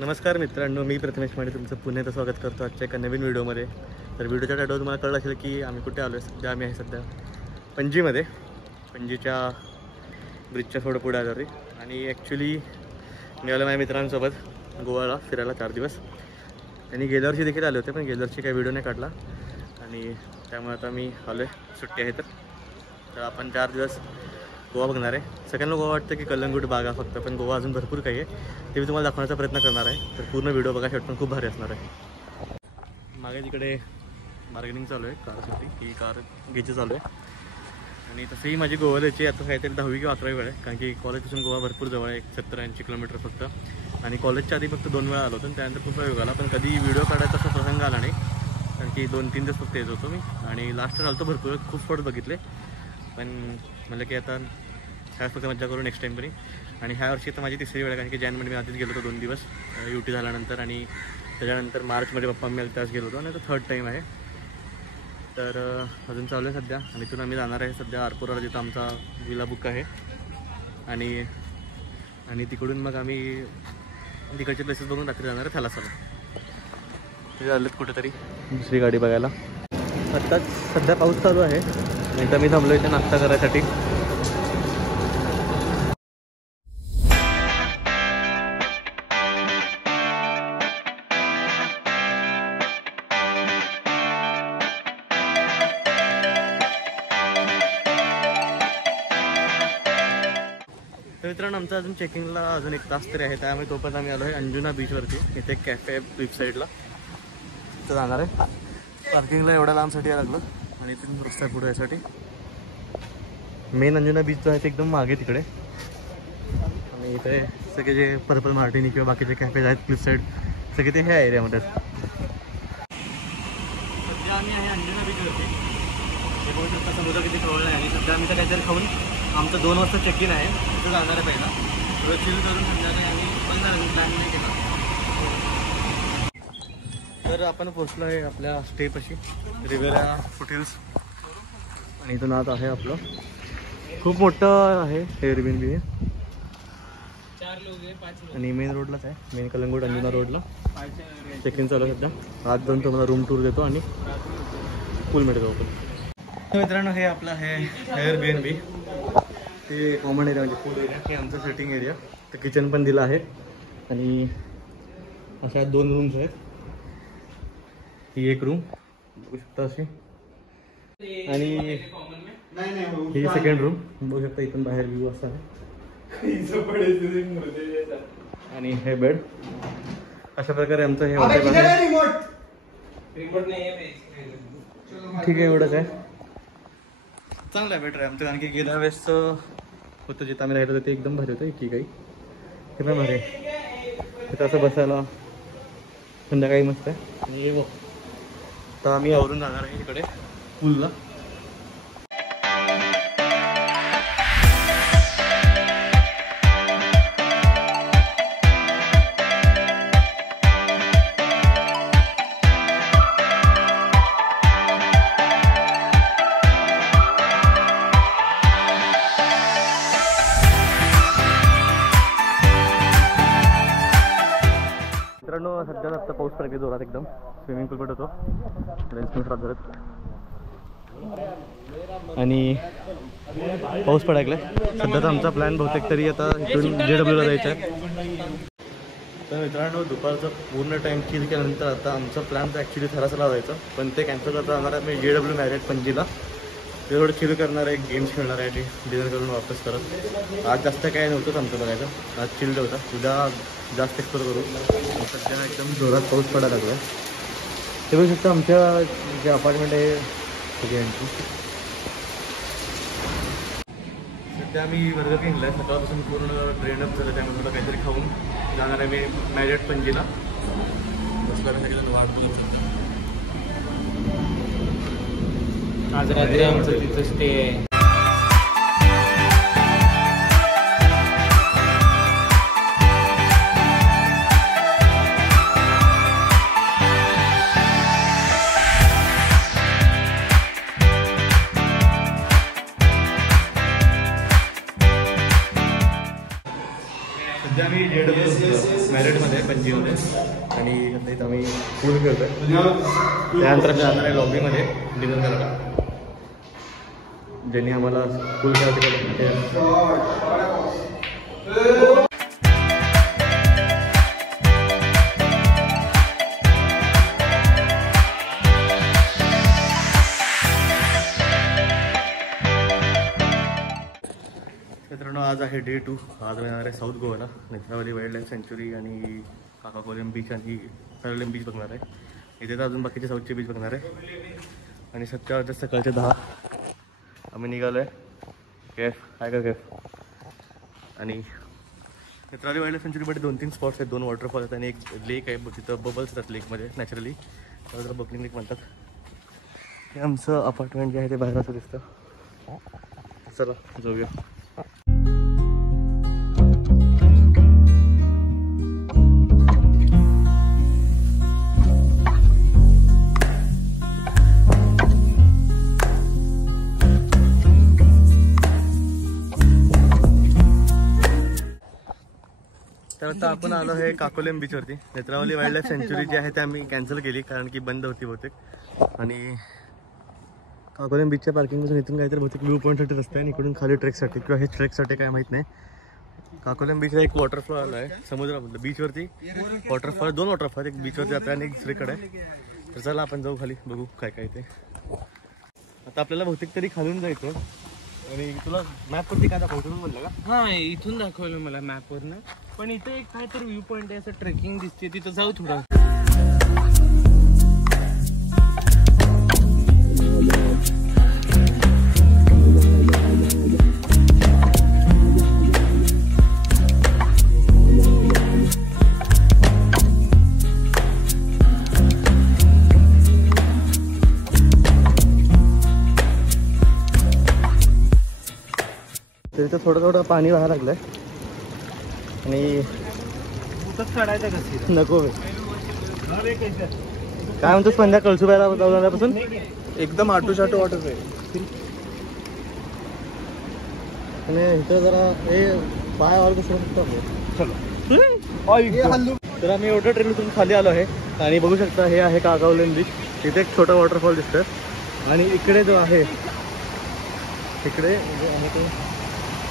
नमस्कार मित्रांनो, मी प्रथमेश माने तुमचं पुन्हा एकदा स्वागत करतो आजच्या एका नवीन व्हिडिओमध्ये. तर व्हिडिओच्या टायटल तुम्हाला कळलं असेल की आम्ही कुठे आलो आहे. सध्या आम्ही आहे पणजीमध्ये, पणजीच्या ब्रिजच्या थोडं पुढे आलो आहे. आणि ॲक्च्युली मी आलो माझ्या मित्रांसोबत गोव्याला फिरायला 4 दिवस. त्यांनी गेल्या वर्षी देखील आले होते, पण गेल्या वर्षी काही व्हिडिओ नाही काढला आणि त्यामुळे आता मी आलो आहे. सुट्टी आहे तर आपण 4 दिवस गोवा बघणार आहे. सगळ्यांना गोवा वाटतं की कलंगूट बागा फक्त, पण गोवा अजून भरपूर काही आहे. ते मी तुम्हाला दाखवण्याचा प्रयत्न करणार आहे. तर पूर्ण व्हिडिओ बघा, शेवट पण खूप भारी असणार आहे. मागे तिकडे मार्केटिंग चालू आहे कारसाठी, ही कार घ्यायची चालू आहे. आणि तसंही माझी गोव्याची आता काहीतरी 10वी किंवा 11वी वेळ आहे, कारण की कॉलेजपासून गोवा भरपूर जवळ आहे, 70-80 किलोमीटर फक्त. आणि कॉलेजच्या आधी फक्त 2 वेळा आलो होतो आणि त्यानंतर खूप वेळ आला, पण कधी व्हिडिओ काढायचा असा प्रसंग आला नाही, कारण की 2-3 दिवस फक्त येत होतो मी. आणि लास्ट आलो होतो भरपूर, खूप स्पॉट बघितले, पण म्हणलं की आता ह्या फक्त मजा करू नेक्स्ट टाईम तरी. आणि ह्या वर्षी तर माझी 3री वेळ आहे, कारण की जानेमध्ये मी आधीच गेलो होतो 2 दिवस UT झाल्यानंतर, आणि त्याच्यानंतर मार्चमध्ये पप्पा मी त्याच गेलो होतो. आणि आता 3rd टाईम आहे. तर अजून चालू आहे सध्या. आणि इथून आम्ही जाणार आहे सध्या आरपोराला, जिथं आमचा विला बुक आहे. आणि तिकडून मग आम्ही तिकडचे प्लेसेस बघून रात्री जाणार आहे थलासला. ते आलेत कुठेतरी दुसरी गाडी बघायला. आत्ताच सध्या पाऊस चालू आहे, नाही तर मी थांबलो इथे नाश्ता करायसाठी. तर मित्रांनो, आमचं अजून चेकिंगला अजून 1 तास तरी आहे, त्यामुळे तोपर्यंत आम्ही आलो आहे अंजुना बीचवरती. इथे एक कॅफे आहे बीच साईडला, तिथं जाणार आहे. पार्किंगला एवढ्या लांबसाठी यायला लागलं, आणि इथून रस्ता पुढे यासाठी. मेन अंजुना बीच जो आहे ते एकदम मागे तिकडे. आणि इथे सगळे जे पर्पल मार्टिनी किंवा बाकीचे कॅफेज आहेत क्लिफ साईड, सगळे ते ह्या एरियामध्ये आहेत. सध्या आम्ही आहे अंजुना बीचवरती. हे बघू शकता समुद्र किती खवळला आहे. आणि सध्या आम्ही तर काहीतरी खाऊन आमचं 2 वाजता चेक इन आहे, तिथं जाणार आहे पहिला. थोडं चिल करून संध्याकाळी आम्ही बघणार, प्लॅन नाही केला. तर आपण पोचलो आहे आपल्या स्टेपाशी, रिव्हेरा फुटहिल्स. आणि इथून आत आहे आपलं खूप मोठं आहे हे एअरबीएनबी आहे. 4 लोक आहे, 5 लोक. आणि मेन रोडलाच आहे, मेन कलंगूट अंजुना रोडला चेक इन चालू आहे सध्या. आत जाऊन तुम्हाला रूम टूर देतो आणि पूल मिळतो आपण. मित्रांनो, हे आपलं आहे एअरबीएनबी. ते कॉमन एरिया म्हणजे फूड एरिया, हे आमचं सिटिंग एरिया. तर किचन पण दिलं आहे. आणि अशा 2 रूम्स आहेत. ही एक रूम बघू शकता अशी, आणि ही सेकंड रूम बघू शकता. इथून बाहेर व्ह्यू असा आहे. आणि हे बेड. अशा प्रकारे आमचं हे हॉटेल आहे. ठीक आहे, एवढंच आहे. चांगलं आहे, बेटर आहे आमचं, कारण की गेल्या वेळेस होतं जिथं आम्ही राहिलो होतं ते एकदम भारी होतं. ठीक आहे, हे पण भारी आहे. तिथं असं बसायला संध्याकाळी मस्त आहे. आणि बघ, आता आम्ही आवरून जाणार आहे इकडे पूलला. मित्रांनो, सध्या आता पाऊस पडते जोरात एकदम. स्विमिंग पूल पडतो, खराब झालं. आणि पाऊस पडायला सध्याचा आमचा प्लॅन बहुतेक तरी आता इथून JWला जायचं आहे. तर मित्रांनो, दुपारचं पूर्ण टाईम चिल केल्यानंतर आता आमचा प्लॅन तर ॲक्च्युली थलासला जायचं, पण ते कॅन्सल करता जाणार आहे मी JW मॅरियट पणजीला. ते थोडं चिल करणार आहे, गेम्स खेळणार आहे आणि डिनर करून वापस करत. आज जास्त काय नव्हतंच आमचं बघायचं, आज चिल्ड होता. उद्या जास्त एक्सप्लोर करू. सध्या एकदम जोरात पाऊस पडायला लागला. ते बघू शकता आमच्या जे अपार्टमेंट आहे सगळ्यांची. सध्या आम्ही बर्गर किंगला आहे. सकाळपासून पूर्ण ट्रेन अप झालं, त्यामुळे मला काहीतरी खाऊन जाणार आहे मी मॅरियट पणजीला. बसला सगळ्यांना वाट बघत. आज रात्री आमचं तिथं स्टे आहे. सध्या आम्ही मॅरिडमध्ये पणजीमध्ये आणि आता इथं आम्ही पूल खेळतोय. त्यानंतर आम्ही जाणार आहे लॉबीमध्ये डिनर करायला, ज्यांनी आम्हाला पूल खेळायला. मित्रांनो आज आहे डे 2. आज येणार आहे साऊथ गोवाला, नेत्रावली वाईल्ड लाईफ सँच्युरी आणि काकाकोलम बीच आणि पॅलोलेम बीच बघणार आहे. इथे तर अजून बाकीचे साऊथचे बीच बघणार आहे. आणि सकाळचे 10 आम्ही निघालो आहे केफ आहे का केफ. आणि नेत्रावली वाईल्ड लाईफ सँच्युरीमध्ये 2-3 स्पॉट्स आहेत, 2 वॉटरफॉल आहेत आणि एक लेक आहे. तिथं बबल्स येतात लेकमध्ये नॅचरली, त्याला बबलिंग लेक म्हणतात. हे आमचं अपार्टमेंट जे आहे ते बाहेर असं दिसतं. चला जाऊया. तर आता आपण आलो आहे काकोलेम बीचवरती. नेत्रावली वाईल्ड लाईफ सँच्युरी जी आहे ते आम्ही कॅन्सल केली कारण की बंद होती बहुतेक. आणि काकोलेम बीचच्या पार्किंगपासून इथून काहीतरी बहुतेक व्ह्यू पॉईंटसाठी रस्ता आहे आणि इकडून खाली ट्रेकसाठी किंवा हे ट्रेकसाठी काय माहीत नाही. काकोलेम बीचला एक वॉटरफॉल आला आहे समुद्रामधलं. बीचवरती वॉटरफॉल 2 वॉटरफॉल, एक बीचवरती जातं आणि एक दुसरीकडे आहे. तर चला आपण जाऊ खाली, बघू काय काय ते. आता आपल्याला बहुतेक तरी खालून जायचं. आणि तुला मॅपवरती काय दाखवतो म्हणलं का? हा, इथून दाखवलं मला मॅपवरनं. पण इथे एक काय तर व्ह्यू पॉईंट आहे, असं ट्रेकिंग दिसते, तिथं जाऊ थोडं. तर इथं थोडं पाणी बाहेर लागलंय आणि काढायचं कसं नको. काय म्हणतो संध्या कळसुबाईला जाऊन एकदम आटोशाटो वाटत आहे. आणि इथं जरा हे पाय वाढ कसं तर आम्ही एवढं ट्रेनतून खाली आलो आहे. आणि बघू शकता हे आहे काकोलेम बीच. तिथे एक छोटा वॉटरफॉल दिसतं आणि इकडे जो आहे तिकडे म्हणजे आहे तो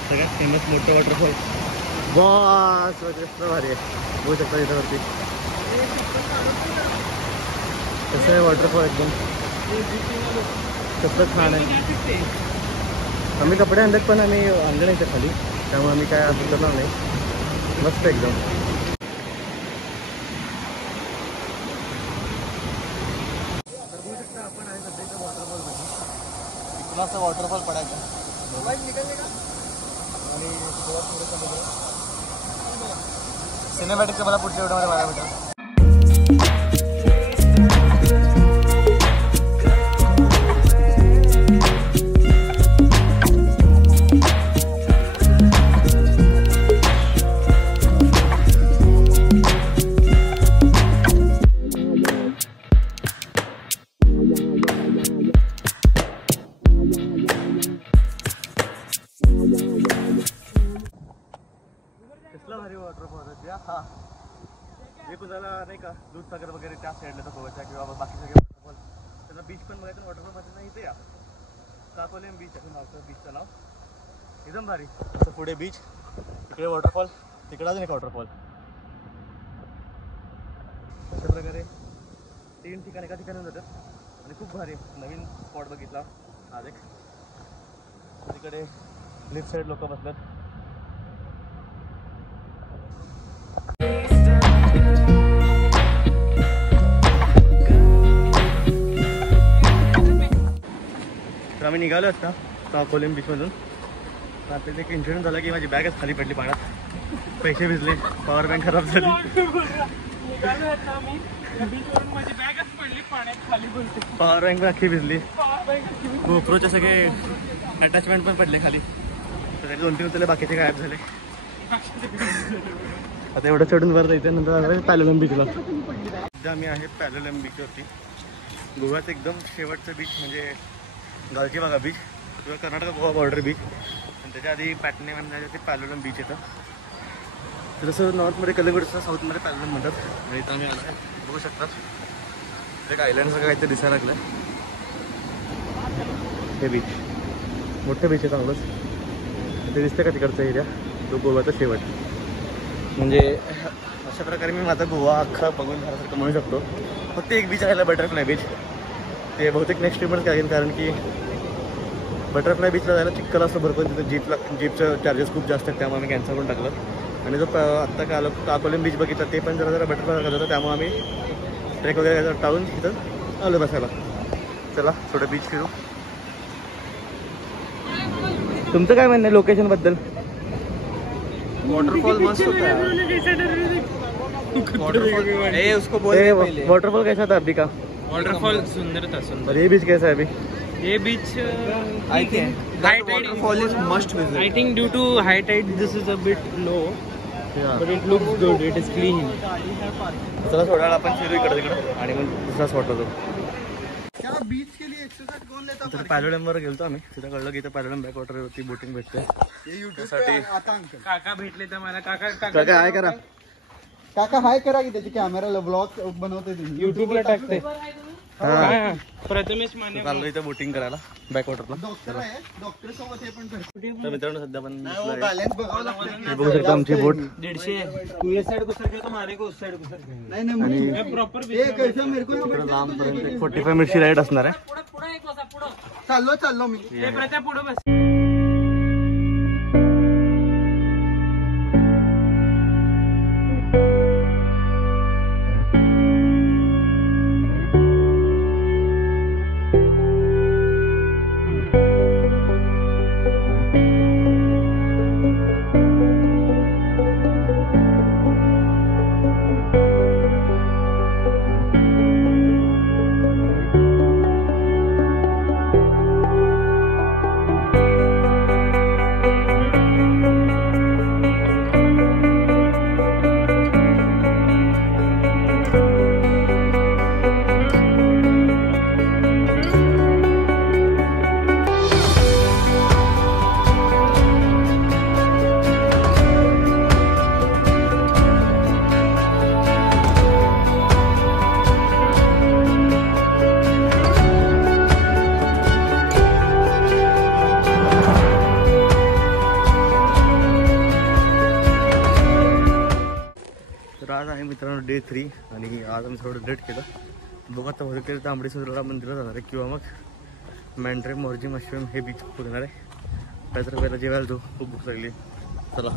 सगळ्यात फेमस मोठं वॉटरफॉल. बॉस कसं भारी आहे, बघू शकता इथं वरती कसं आहे वॉटरफॉल. एकदम कसं छान आहे. आम्ही कपडे आणलेत पण आम्ही आणले नाही खाली, त्यामुळे आम्ही काय असं करणार नाही. मस्त एकदम. तर बघू शकता आपण आहे सध्याच्या वॉटरफॉलमध्ये. इथून असं वॉटरफॉल पडायचा आणि सिनेमॅटिकचं मला पुढच्या व्हिडिओमध्ये बघायला भेटेल. कसला भारी वॉटरफॉल आहे हा. जे कुणाला नाही का दूधसागर वगैरे त्या साईडला गोव्याच्या किंवा बाकी सगळे वॉटरफॉल त्याचा बीच पण बघायचं. वॉटरफॉल मध्ये इथे या काकोलेम बीच आहे नावचं बीचचं नाव. एकदम भारी. असं पुढे बीच, तिकडे वॉटरफॉल, तिकडे अजून एक वॉटरफॉल. अशा प्रकारे 3 ठिकाण एका ठिकाणी जातात आणि खूप भारी नवीन स्पॉट बघितला आज एक. तिकडे लेफ्ट साईड लोक बसतात. तर आम्ही निघालो असता काकोलेम बीचमधून. आपल्याला एक इन्सिडेंट झाला की माझी बॅगच खाली पडली पाण्यात. पैसे भिजले, पॉवर बँक खराब झाली. पॉवर बँक पण अख्खी भिजली. गोप्रोचे सगळे अटॅचमेंट पण पडले खाली. तर त्याचे 2-3 उचलले, बाकीचे गायब झाले. आता एवढं चढून वर जायचं. नंतर पॅलोलेम बीचला. सध्या आम्ही आहे पॅलोलेम बीचवरती. गोव्याचं एकदम शेवटचं बीच म्हणजे गालजीबागा बीच किंवा कर्नाटक गोवा बॉर्डर बीच. आणि त्याच्या आधी पॅटणे म्हणजे ते पॅलोलेम बीच येतं. जसं नॉर्थमध्ये कलिंगडचं साऊथमध्ये पॅलम म्हणतात. आणि इथं आम्ही आलो आहे, बघू शकतात एक आयलँडसारखं काहीतरी दिसायला लागलं. हे बीच मोठं बीच आहे चांगलंच. ते दिसतं का तिकडचा एरिया, तो गोव्याचा शेवट. म्हणजे अशा प्रकारे मी माझा गोवा अख्खा बघून झाल्यासारखं म्हणू शकतो. फक्त एक बीच राहिला बटरफ्लाय बीच, ते बहुतेक नेक्स्ट ट्रिपच लागेल. कारण की बटरफ्लाय बीचला जायला चिखल असं भरपूर, तिथं जीपचं चार्जेस खूप जास्त आहेत, त्यामुळे आम्ही कॅन्सल करून टाकलं. आणि जो आत्ता काय आलो काकोलम बीच बघितला, ते पण जरा बटरफ्लाय लागत होतं, त्यामुळे आम्ही ट्रेक वगैरे टाळून तिथं आलो बसायला. चला थोडं बीच फिरू. तुमचं काय म्हणणं आहे लोकेशनबद्दल? वॉटरफॉल मस्त होता है। वाटरफॉल कैसा था अभी का? वॉटरफॉल सुंदर था, सुंदर. और ये बीच कैसा है अभी? ये beach I think that waterfall is must visit. I think due to high tide this is a bit low, but it looks good. It is clean. चला थोड्या वेळ आपण फिरू इकडे तिकडे आणि मग दुसरा स्पॉट होतो. क्या बीच के लिए एक्सरसाइज कौन लेता तर पॅलोडॅमवर गेलो आम्ही. तिथं कळलं की इथं पॅलोडॅम बॅकवॉटरवरती बोटिंग भेटते. ये यूट्यूब साठी. पे आता अंकल काका भेटले तर मला काका काय आहे करा काका हाय करा की त्याची कॅमेराला ब्लॉग बनवते तुम्ही युट्यूबला टाकते. हा. प्रथमेश माने चाललो इथं बोटिंग करायला बॅकवॉटरला. डॉक्टर आहे डॉक्टर सोबत हे पण करते. तर मित्रांनो सध्या पण बॅलन्स बघावं लागतं. हे बघू शकता आमची बोट. 150 तू ये साइड को सरके तो मारे को उस साइड को सरके. नाही नाही मैं प्रॉपर ये कैसा मेरे को इकडं लांबपर्यंत 45 मिनिटची राईड असणार आहे. चाललो मी ते प्रथा पुढे बस. तर आज आहे मित्रांनो डे 3 आणि आज आम्ही थोडं लेट केलं. बघू आता भरकेल तांबडी सुद्धा मंदिरात जाणार आहे किंवा मग मँड्रे मोर्जी मशरूम हे बीच बघणार आहे. काहीतरी पहिला जेवायला जाऊ, खूप भूक लागली. चला.